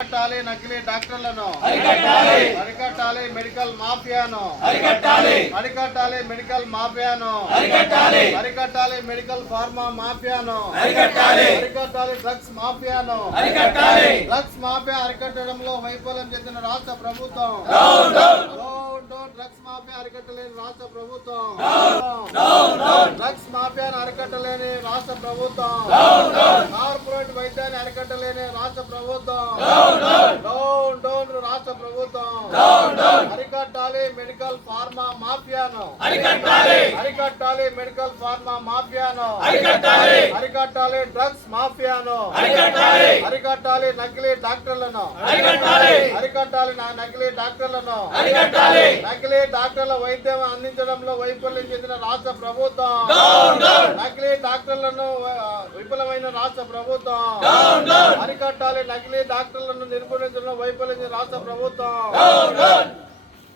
అరికట్టాలి నకిలీ డాక్టర్లను అరికట్టాలి మెడికల్ మాఫియాను అరికట్టాలి మెడికల్ మాఫియాను అరికట్టాలి మెడికల్ ఫార్మా మాఫియాను అరికట్టాలి డ్రగ్స్ మాఫియాను డ్రగ్స్ మాఫియా అరికట్టడంలో వైఫల్యం చెందిన రాష్ట్ర ప్రభుత్వం డ్రగ్స్ మాఫియా అరికట్టలేని రాష్ట్ర ప్రభుత్వం డ్రగ్స్ మాఫియాను అరికట్టలేని రాష్ట్ర ప్రభుత్వం కార్పొరేట్ వైద్యాన్ని అరికట్టలేని రాష్ట్ర ప్రభుత్వం రాష్ట్ర ప్రభుత్వం అరికట్టాలి మెడికల్ ఫార్మా మాఫియాను అరికట్టాలి మెడికల్ ఫార్మా మాఫియాను అరికట్టాలి డ్రగ్స్ మాఫియాను అరికట్టాలి నకిలీ డాక్టర్లను అరికట్టాలి నకిలీ డాక్టర్లను నకిలీ డాక్టర్ల వైద్యం అందించడంలో వైఫల్యం చెందిన రాష్ట్ర ప్రభుత్వం నకిలీ డాక్టర్లను విఫలమైన రాష్ట్ర ప్రభుత్వం అరికట్టాలి నకిలీ డాక్టర్లను నిర్మూలించడంలో వైఫల్యం చెందిన రాష్ట్ర ప్రభుత్వం